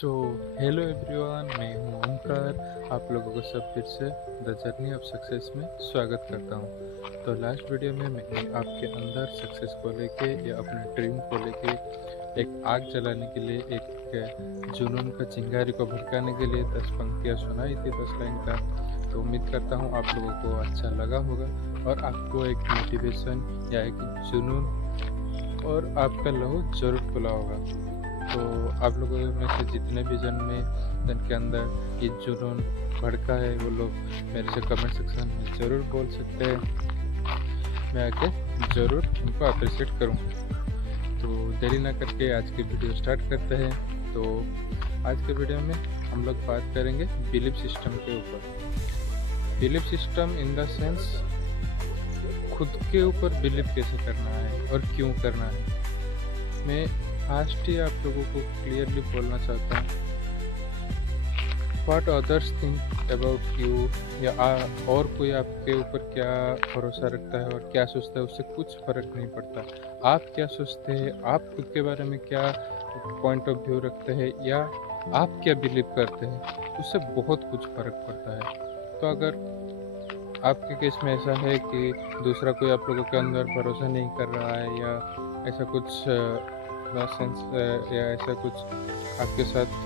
So hello everyone, मैं हूं ओमकार। आप लोगों को सब फिर से द जर्नी ऑफ सक्सेस में स्वागत करता हूं। तो लास्ट वीडियो में मैंने आपके अंदर सक्सेस को लेके या अपने ड्रीम को लेके एक आग जलाने के लिए, एक जुनून का चिंगारी को भड़काने के लिए 10 पंक्तियाँ सुनाई थी, 10 लाइन का। तो उम्मीद करता हूँ आप लोगों को अच्छा लगा होगा और आपको एक मोटिवेशन या एक जुनून और आपका लहू जरूर खुला होगा। तो आप लोगों में से जितने भी जिनके अंदर ये जुनून भड़का है, वो लोग मेरे से कमेंट सेक्शन में ज़रूर बोल सकते हैं। मैं आके ज़रूर उनको अप्रिशिएट करूँगा। तो देरी ना करके आज की वीडियो स्टार्ट करते हैं। तो आज के वीडियो में हम लोग बात करेंगे बिलीफ सिस्टम के ऊपर। Belief system in the sense खुद के ऊपर बिलीव कैसे करना है और क्यों करना है। मैं फास्ट ही आप लोगों को क्लियरली बोलना चाहता हूँ। What others think about you या और कोई आपके ऊपर क्या भरोसा रखता है और क्या सोचता है, उससे कुछ फर्क नहीं पड़ता। आप क्या सोचते हैं, आप खुद के बारे में क्या पॉइंट ऑफ व्यू रखते हैं या आप क्या बिलीव करते हैं, उससे बहुत कुछ फर्क पड़ता है। तो अगर आपके केस में ऐसा है कि दूसरा कोई आप लोगों के अंदर भरोसा नहीं कर रहा है या ऐसा कुछ सेंस या ऐसा कुछ आपके साथ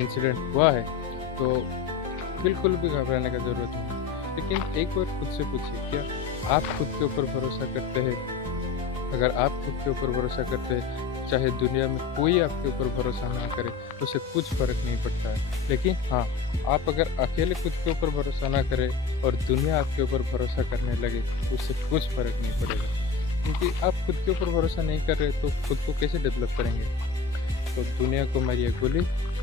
इंसिडेंट हुआ है, तो बिल्कुल भी घबराने का ज़रूरत नहीं। लेकिन एक बार खुद से पूछिए, क्या आप खुद के ऊपर भरोसा करते हैं? अगर आप खुद के ऊपर भरोसा करते हैं, चाहे दुनिया में कोई आपके ऊपर भरोसा ना करे, तो उससे कुछ फ़र्क नहीं पड़ता है। लेकिन हाँ, आप अगर अकेले खुद के ऊपर भरोसा ना करें और दुनिया आपके ऊपर भरोसा करने लगे, तो उससे कुछ फ़र्क नहीं पड़ेगा। क्योंकि आप खुद के ऊपर भरोसा नहीं कर रहे तो खुद को कैसे डेवलप करेंगे। तो दुनिया को मारिए गोली,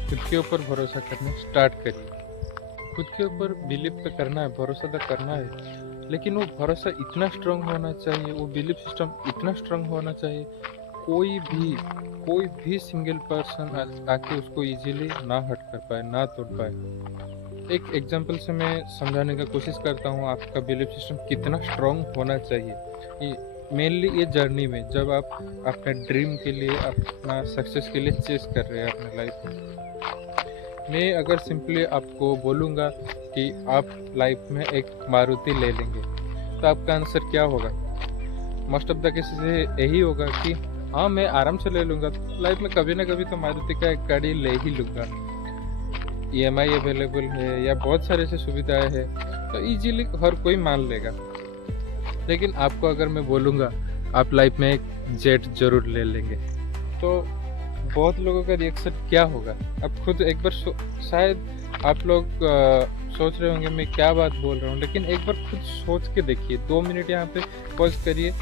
खुद के ऊपर भरोसा करना स्टार्ट करिए। खुद के ऊपर बिलीव तो करना है, भरोसा तो करना है, लेकिन वो भरोसा इतना स्ट्रांग होना चाहिए, वो बिलीफ सिस्टम इतना स्ट्रांग होना चाहिए, कोई भी सिंगल पर्सन आके उसको इजीली ना हट कर पाए, ना तोड़ पाए। एक एग्जांपल से मैं समझाने का कोशिश करता हूँ आपका बिलीफ सिस्टम कितना स्ट्रांग होना चाहिए। मेनली ये जर्नी में, जब आप अपने ड्रीम के लिए, अपना सक्सेस के लिए चेस कर रहे हैं अपने लाइफ में। मैं अगर सिंपली आपको बोलूँगा कि आप लाइफ में एक मारुति ले लेंगे, तो आपका आंसर क्या होगा? मोस्ट ऑफ द केसेस यही होगा कि हाँ, मैं आराम से ले लूँगा। लाइफ में कभी ना कभी तो मारुति का एक गाड़ी ले ही लूँगा, EMI अवेलेबल है या बहुत सारे ऐसे सुविधाएं हैं, तो इजीली हर कोई मान लेगा। लेकिन आपको अगर मैं बोलूँगा आप लाइफ में एक जेट जरूर ले लेंगे, तो बहुत लोगों का रिएक्शन क्या होगा? अब खुद एक बार शायद आप लोग सोच रहे होंगे मैं क्या बात बोल रहा हूँ, लेकिन एक बार खुद सोच के देखिए। 2 मिनट यहाँ पे पॉज करिए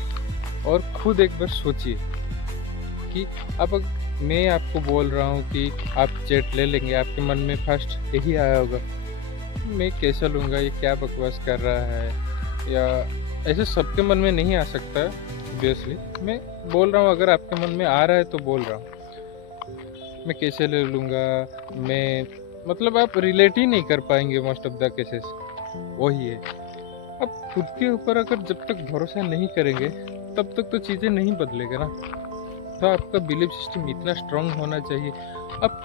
और खुद एक बार सोचिए कि अब मैं आपको बोल रहा हूँ कि आप जेट ले लेंगे, आपके मन में फर्स्ट यही आया होगा, मैं कैसा लूँगा, ये क्या बकवास कर रहा है। या ऐसे सबके मन में नहीं आ सकता ऑब्वियसली। मैं बोल रहा हूँ, अगर आपके मन में आ रहा है तो बोल रहा हूँ मैं कैसे ले लूँगा। मैं मतलब आप रिलेट ही नहीं कर पाएंगे मोस्ट ऑफ द केसेस। वही है, अब खुद के ऊपर अगर जब तक भरोसा नहीं करेंगे तब तक तो चीज़ें नहीं बदलेगा ना। तो आपका बिलीफ सिस्टम इतना स्ट्रांग होना चाहिए। अब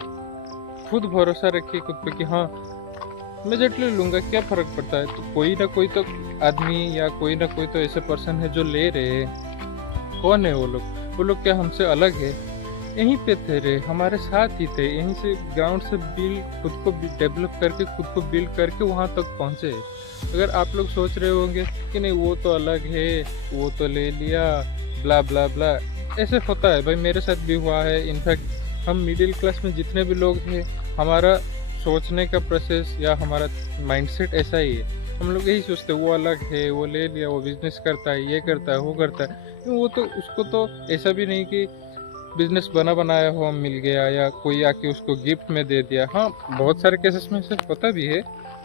खुद भरोसा रखिए खुद पे कि हाँ, मैं जेट ले लूँगा, क्या फ़र्क पड़ता है। तो कोई ना कोई तो आदमी या कोई ना कोई तो ऐसे पर्सन है जो ले रहे हैं। कौन है वो लोग? वो लोग क्या हमसे अलग है? यहीं पे थे रे, हमारे साथ ही थे, यहीं से ग्राउंड से खुद को डेवलप करके, खुद को बिल्ड करके वहाँ तक पहुँचे। अगर आप लोग सोच रहे होंगे कि नहीं वो तो अलग है, वो तो ले लिया, ब्ला ब्ला ब्ला, ऐसे होता है भाई, मेरे साथ भी हुआ है। इनफैक्ट हम मिडिल क्लास में जितने भी लोग थे, हमारा सोचने का प्रोसेस या हमारा माइंडसेट ऐसा ही है। हम लोग यही सोचते हैं वो अलग है, वो ले लिया, वो बिजनेस करता है, ये करता है, वो करता है। वो तो उसको तो ऐसा भी नहीं कि बिजनेस बना बनाया हुआ मिल गया या कोई आके उसको गिफ्ट में दे दिया। हाँ, बहुत सारे केसेस में से होता भी है,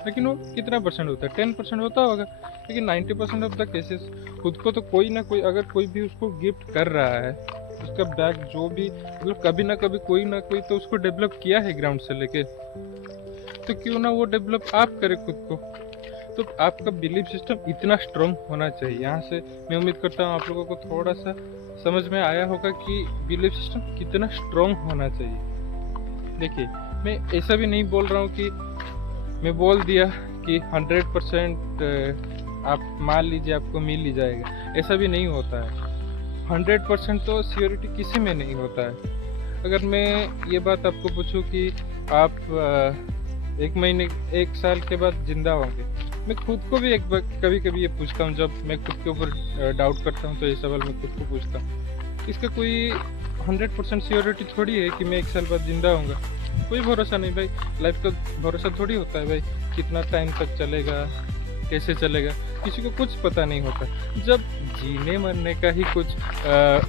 लेकिन वो कितना परसेंट होता है? 10% होता होगा। लेकिन 90% ऑफ द केसेस खुद को तो कोई ना कोई, अगर कोई भी उसको गिफ्ट कर रहा है, उसका बैग जो भी, मतलब कभी ना कभी कोई ना कोई तो उसको डेवलप किया है ग्राउंड से लेके। तो क्यों ना वो डेवलप आप करें खुद को। तो आपका बिलीफ सिस्टम इतना स्ट्रांग होना चाहिए। यहाँ से मैं उम्मीद करता हूँ आप लोगों को थोड़ा सा समझ में आया होगा कि बिलीफ सिस्टम कितना स्ट्रांग होना चाहिए। देखिए, मैं ऐसा भी नहीं बोल रहा हूँ कि मैं बोल दिया कि 100% आप मान लीजिए आपको मिल ही जाएगा, ऐसा भी नहीं होता है। 100% तो सियोरिटी किसी में नहीं होता है। अगर मैं ये बात आपको पूछूं कि आप 1 महीने 1 साल के बाद ज़िंदा होंगे, मैं खुद को भी एक बार कभी-कभी ये पूछता हूँ, जब मैं खुद के ऊपर डाउट करता हूँ तो ये सवाल मैं खुद को पूछता हूँ। इसका कोई 100% सियोरिटी थोड़ी है कि मैं 1 साल बाद ज़िंदा होऊँगा। कोई भरोसा नहीं भाई, लाइफ का भरोसा थोड़ी होता है भाई, कितना टाइम तक चलेगा, कैसे चलेगा, किसी को कुछ पता नहीं होता। जब जीने मरने का ही कुछ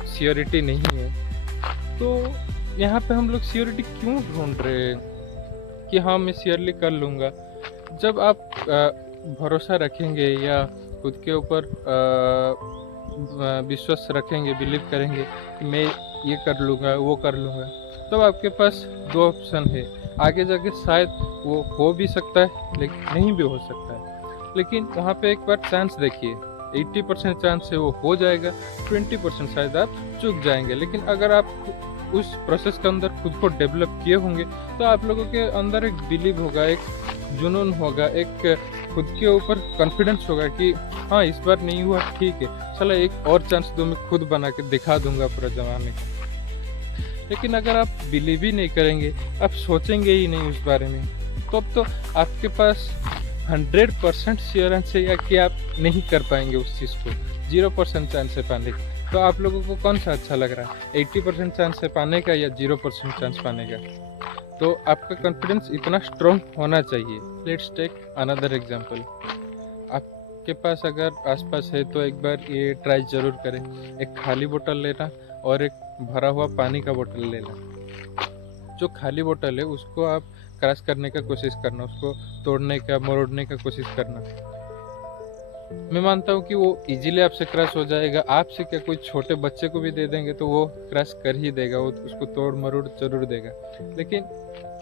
सियोरिटी नहीं है, तो यहाँ पे हम लोग सियोरिटी क्यों ढूंढ रहे हैं कि हाँ मैं सियरली कर लूँगा। जब आप भरोसा रखेंगे या खुद के ऊपर विश्वास रखेंगे, बिलीव करेंगे कि मैं ये कर लूँगा, वो कर लूँगा, तब आपके पास 2 ऑप्शन है। आगे जाके शायद वो हो भी सकता है, लेकिन नहीं भी हो सकता है। लेकिन वहाँ पे एक बार चांस देखिए, 80% चांस है वो हो जाएगा, 20% शायद आप चूक जाएंगे। लेकिन अगर आप उस प्रोसेस के अंदर खुद को डेवलप किए होंगे, तो आप लोगों के अंदर एक बिलीव होगा, एक जुनून होगा, एक खुद के ऊपर कॉन्फिडेंस होगा कि हाँ इस बार नहीं हुआ, ठीक है, चलो एक और चांस दो, मैं खुद बना के दिखा दूंगा पूरा जमाने को। लेकिन अगर आप बिलीव ही नहीं करेंगे, आप सोचेंगे ही नहीं उस बारे में, तो अब तो आपके पास 100% श्योरेंस है या कि आप नहीं कर पाएंगे उस चीज़ को, 0% चांस है पाने का। तो आप लोगों को कौन सा अच्छा लग रहा है, 80% चांस है पाने का या 0% चांस पाने का? तो आपका कॉन्फिडेंस इतना स्ट्रॉन्ग होना चाहिए। Let's take another example. आपके पास अगर आसपास है तो एक बार ये ट्राई जरूर करें, एक खाली बोतल लेना और एक भरा हुआ पानी का बोतल लेना। जो खाली बोतल है उसको आप क्रश करने का कोशिश करना, उसको तोड़ने का, मरोड़ने का कोशिश करना। मैं मानता हूँ कि वो इजीली आपसे क्रश हो जाएगा। आपसे क्या, कोई छोटे बच्चे को भी दे देंगे तो वो क्रश कर ही देगा, वो उसको तोड़ मरोड़ जरूर देगा। लेकिन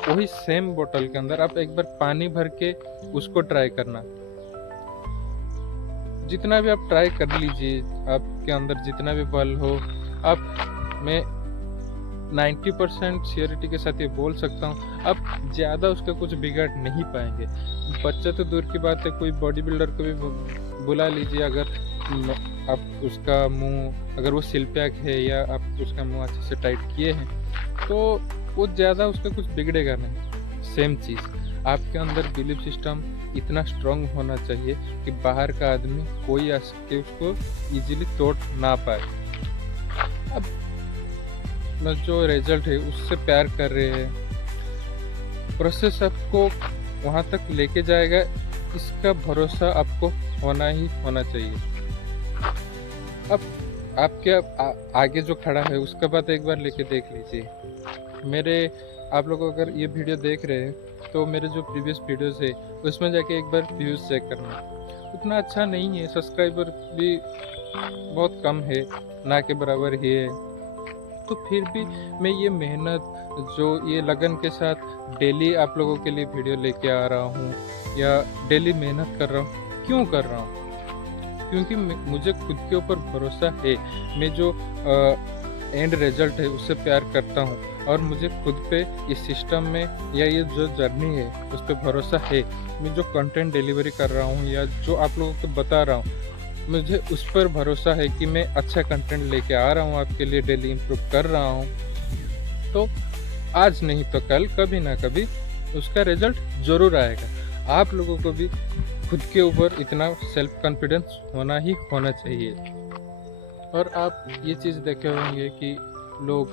वही सेम बोतल के अंदर आप एक बार पानी भर के उसको ट्राई करना। जितना भी आप ट्राई कर लीजिए, आपके अंदर जितना भी बल हो, आप मैं 90% श्योरिटी के साथ ये बोल सकता हूँ, आप ज़्यादा उसका कुछ बिगाड़ नहीं पाएंगे। बच्चा तो दूर की बात है, कोई बॉडी बिल्डर को भी बुला लीजिए, अगर आप उसका मुंह, अगर वो सिल पैक है या आप उसका मुंह अच्छे से टाइट किए हैं, तो वो ज़्यादा उसका कुछ बिगड़ेगा नहीं। सेम चीज़, आपके अंदर बिलीफ सिस्टम इतना स्ट्रांग होना चाहिए कि बाहर का आदमी कोई आ सके उसको इजीली तोड़ ना पाए। अब जो रिजल्ट है उससे प्यार कर रहे हैं, प्रोसेस आपको वहाँ तक लेके जाएगा, इसका भरोसा आपको होना ही होना चाहिए। अब आपके आगे जो खड़ा है उसका बात एक बार लेके देख लीजिए। आप लोग अगर ये वीडियो देख रहे हैं तो मेरे जो प्रीवियस वीडियोस है उसमें जाके एक बार व्यूज़ चेक करना, उतना अच्छा नहीं है, सब्सक्राइबर भी बहुत कम है, ना के बराबर ही है। तो फिर भी मैं ये मेहनत, जो ये लगन के साथ डेली आप लोगों के लिए वीडियो लेके आ रहा हूँ या डेली मेहनत कर रहा हूँ, क्यों कर रहा हूँ? क्योंकि मुझे खुद के ऊपर भरोसा है। मैं जो एंड रिजल्ट है उससे प्यार करता हूँ और मुझे खुद पे इस सिस्टम में या ये जो जर्नी है उस पर भरोसा है। मैं जो कंटेंट डिलीवरी कर रहा हूँ या जो आप लोगों को बता रहा हूँ, मुझे उस पर भरोसा है कि मैं अच्छा कंटेंट लेके आ रहा हूँ आपके लिए, डेली इम्प्रूव कर रहा हूँ। तो आज नहीं तो कल, कभी ना कभी उसका रिजल्ट ज़रूर आएगा। आप लोगों को भी खुद के ऊपर इतना सेल्फ कॉन्फिडेंस होना ही होना चाहिए। और आप ये चीज़ देखे होंगे कि लोग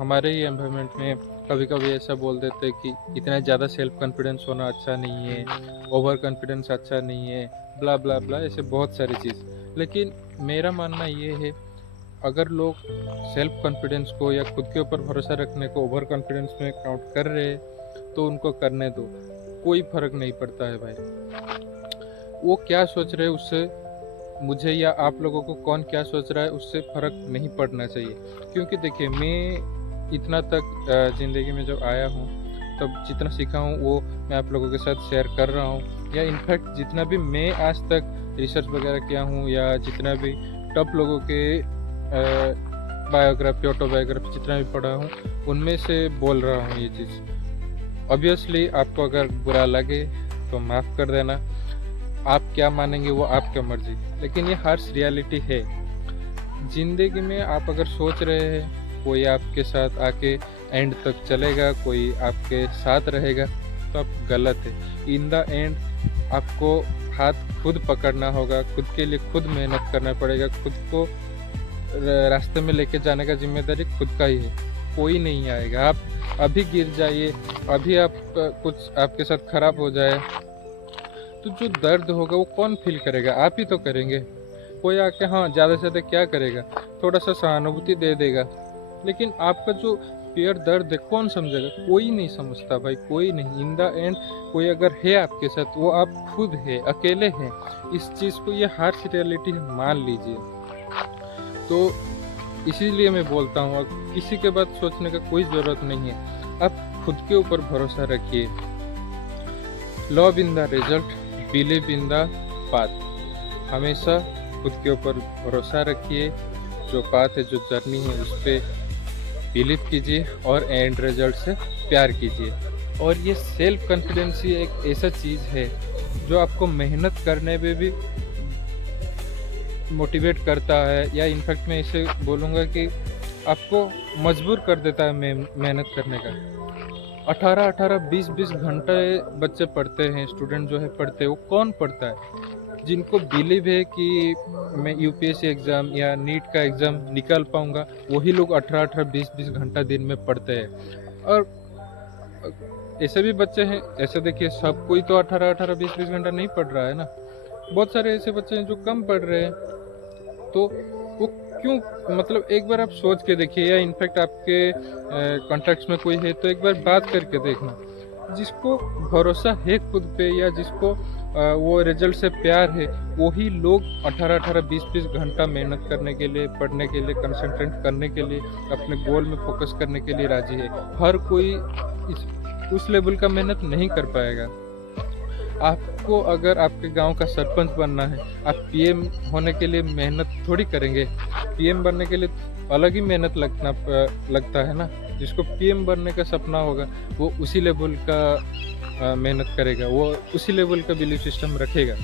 हमारे ही एनवायरनमेंट में कभी कभी ऐसा बोल देते हैं कि इतना ज़्यादा सेल्फ कॉन्फिडेंस होना अच्छा नहीं है, ओवर कॉन्फिडेंस अच्छा नहीं है, ब्ला ब्ला ब्ला, ऐसे बहुत सारी चीज़। लेकिन मेरा मानना ये है, अगर लोग सेल्फ कॉन्फिडेंस को या खुद के ऊपर भरोसा रखने को ओवर कॉन्फिडेंस में काउंट कर रहे हैं तो उनको करने दो, कोई फ़र्क नहीं पड़ता है भाई। वो क्या सोच रहे हैं उससे मुझे या आप लोगों को कौन क्या सोच रहा है उससे फ़र्क नहीं पड़ना चाहिए। क्योंकि देखिए, मैं इतना तक ज़िंदगी में जब आया हूँ तब जितना सीखा हूँ वो मैं आप लोगों के साथ शेयर कर रहा हूँ। या इनफैक्ट जितना भी मैं आज तक रिसर्च वगैरह किया हूँ या जितना भी टॉप लोगों के बायोग्राफी, ऑटोबायोग्राफी जितना भी पढ़ा हूँ उनमें से बोल रहा हूँ ये चीज़। ऑब्वियसली आपको अगर बुरा लगे तो माफ़ कर देना, आप क्या मानेंगे वो आपकी मर्ज़ी, लेकिन ये हार्श रियलिटी है। ज़िंदगी में आप अगर सोच रहे हैं कोई आपके साथ आके एंड तक चलेगा, कोई आपके साथ रहेगा, तो आप गलत है। इन द एंड आपको हाथ खुद पकड़ना होगा, खुद के लिए खुद मेहनत करना पड़ेगा, खुद को रास्ते में लेके जाने का जिम्मेदारी खुद का ही है, कोई नहीं आएगा। आप अभी गिर जाइए, अभी आप कुछ आपके साथ खराब हो जाए तो जो दर्द होगा वो कौन फील करेगा? आप ही तो करेंगे। कोई आके हाँ ज़्यादा से ज़्यादा क्या करेगा, थोड़ा सा सहानुभूति दे देगा, लेकिन आपका जो पीयर दर्द है कौन समझेगा? कोई नहीं समझता भाई, कोई नहीं। इन द एंड कोई अगर है आपके साथ वो आप खुद है, अकेले हैं। इस चीज़ को ये हार्श रियलिटी मान लीजिए। तो इसीलिए मैं बोलता हूँ अब किसी के बात सोचने का कोई ज़रूरत नहीं है, आप खुद के ऊपर भरोसा रखिए। Love in the result, believe in the path. हमेशा खुद के ऊपर भरोसा रखिए, जो पाथ है, जो जर्नी है उस पर बिलीव कीजिए और एंड रिजल्ट से प्यार कीजिए। और ये सेल्फ कॉन्फिडेंस ही एक ऐसा चीज़ है जो आपको मेहनत करने में भी मोटिवेट करता है, या इनफैक्ट मैं इसे बोलूँगा कि आपको मजबूर कर देता है मेहनत करने का। 18-18, 20-20 घंटे बच्चे पढ़ते हैं, स्टूडेंट जो है पढ़ते हैं। वो कौन पढ़ता है? जिनको बिलीव है कि मैं यूपीएससी एग्ज़ाम या नीट का एग्ज़ाम निकाल पाऊँगा, वही लोग 18-18, 20-20 घंटा दिन में पढ़ते हैं। और ऐसे भी बच्चे हैं, ऐसे देखिए सब कोई तो 18-18, 20-20 घंटा नहीं पढ़ रहा है ना। बहुत सारे ऐसे बच्चे हैं जो कम पढ़ रहे हैं, तो वो क्यों? मतलब एक बार आप सोच के देखिए, या इनफैक्ट आपके कॉन्टैक्ट्स में कोई है तो एक बार बात करके देखना। जिसको भरोसा है खुद पे, या जिसको वो रिजल्ट से प्यार है, वही लोग 18-18, 20-20 घंटा मेहनत करने के लिए, पढ़ने के लिए, कंसंट्रेट करने के लिए, अपने गोल में फोकस करने के लिए राजी है। हर कोई उस लेवल का मेहनत नहीं कर पाएगा। आपको अगर आपके गांव का सरपंच बनना है, आप पीएम होने के लिए मेहनत थोड़ी करेंगे। पीएम बनने के लिए अलग ही मेहनत लगता है ना। जिसको पीएम बनने का सपना होगा वो उसी लेवल का मेहनत करेगा, वो उसी लेवल का बिलीफ सिस्टम रखेगा।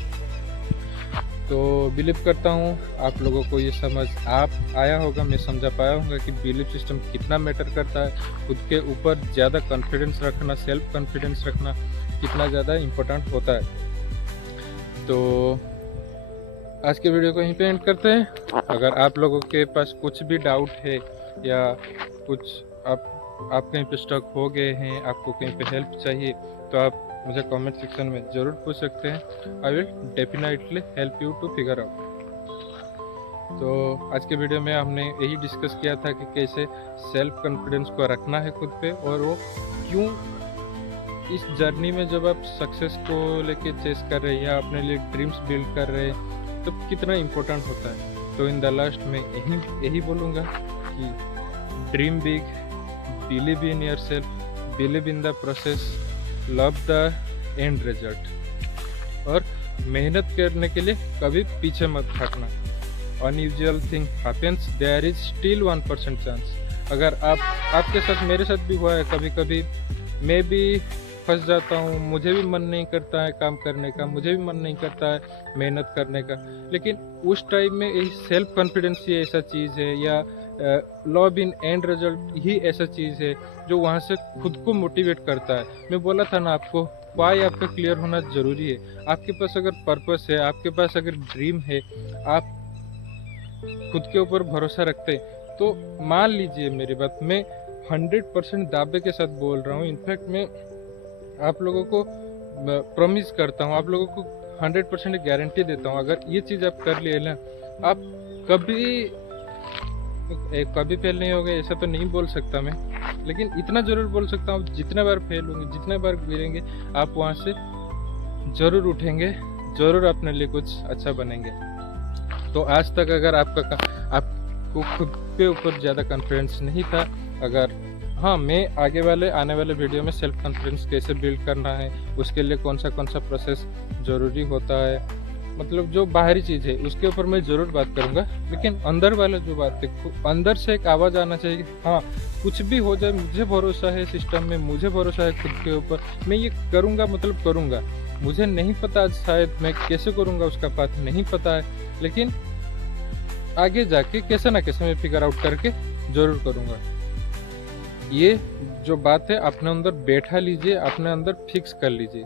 तो बिलीव करता हूँ आप लोगों को ये समझ आया होगा, मैं समझा पाया होगा कि बिलीफ सिस्टम कितना मैटर करता है। खुद के ऊपर ज़्यादा कॉन्फिडेंस रखना, सेल्फ कॉन्फिडेंस रखना कितना ज़्यादा इम्पोर्टेंट होता है। तो आज के वीडियो को यहीं पे एंड करते हैं। अगर आप लोगों के पास कुछ भी डाउट है, या कुछ आप कहीं पे स्टक हो गए हैं, आपको कहीं पे हेल्प चाहिए, तो आप मुझे कमेंट सेक्शन में ज़रूर पूछ सकते हैं। I will definitely help you to figure out. तो आज के वीडियो में हमने यही डिस्कस किया था कि कैसे सेल्फ कॉन्फिडेंस को रखना है खुद पे, और वो क्यों इस जर्नी में जब आप सक्सेस को लेके चेस कर रहे हैं या अपने लिए ड्रीम्स बिल्ड कर रहे हैं, तो कितना इम्पोर्टेंट होता है। तो इन द लास्ट में यही बोलूँगा कि dream big, believe in yourself, believe in the process, love the end result, और मेहनत करने के लिए कभी पीछे मत हटना। Unusual thing happens, there is still 1% chance. अगर आपके साथ, मेरे साथ भी हुआ है, कभी कभी मैं भी फंस जाता हूँ, मुझे भी मन नहीं करता है काम करने का, मुझे भी मन नहीं करता है मेहनत करने का, लेकिन उस टाइम में यही सेल्फ कॉन्फिडेंस ही ऐसा चीज़ है, या लव इन एंड रिजल्ट ही ऐसा चीज़ है जो वहाँ से खुद को मोटिवेट करता है। मैं बोला था ना आपको, वाई आपका क्लियर होना ज़रूरी है। आपके पास अगर पर्पस है, आपके पास अगर ड्रीम है, आप खुद के ऊपर भरोसा रखते हैं, तो मान लीजिए मेरी बात, मैं 100% दावे के साथ बोल रहा हूँ। इनफैक्ट मैं आप लोगों को प्रॉमिस करता हूँ, आप लोगों को 100% गारंटी देता हूँ, अगर ये चीज़ आप कर लिए ना, आप कभी फेल नहीं होगे ऐसा तो नहीं बोल सकता मैं, लेकिन इतना ज़रूर बोल सकता हूँ, जितने बार फेल होंगे, जितने बार गिरेंगे, आप वहाँ से ज़रूर उठेंगे, ज़रूर अपने लिए कुछ अच्छा बनेंगे। तो आज तक अगर आपको खुद के ऊपर ज़्यादा कॉन्फिडेंस नहीं था, अगर हाँ, मैं आने वाले वीडियो में सेल्फ कॉन्फिडेंस कैसे बिल्ड करना है, उसके लिए कौन सा प्रोसेस ज़रूरी होता है, मतलब जो बाहरी चीज़ है उसके ऊपर मैं ज़रूर बात करूँगा, लेकिन अंदर वाला जो बात है अंदर से एक आवाज़ आना चाहिए कि हाँ, कुछ भी हो जाए मुझे भरोसा है सिस्टम में, मुझे भरोसा है खुद के ऊपर, मैं ये करूँगा मतलब करूँगा। मुझे नहीं पता शायद मैं कैसे करूँगा उसका पाथ नहीं पता है, लेकिन आगे जाके कैसे ना कैसे मैं फिगर आउट करके ज़रूर करूँगा। ये जो बात है अपने अंदर बैठा लीजिए, अपने अंदर फिक्स कर लीजिए।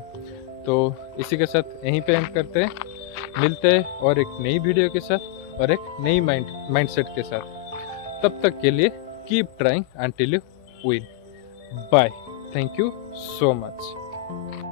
तो इसी के साथ यहीं पे एंड करते हैं, मिलते हैं और एक नई वीडियो के साथ और एक नई माइंडसेट के साथ। तब तक के लिए keep trying until you win. Bye. Thank you so much.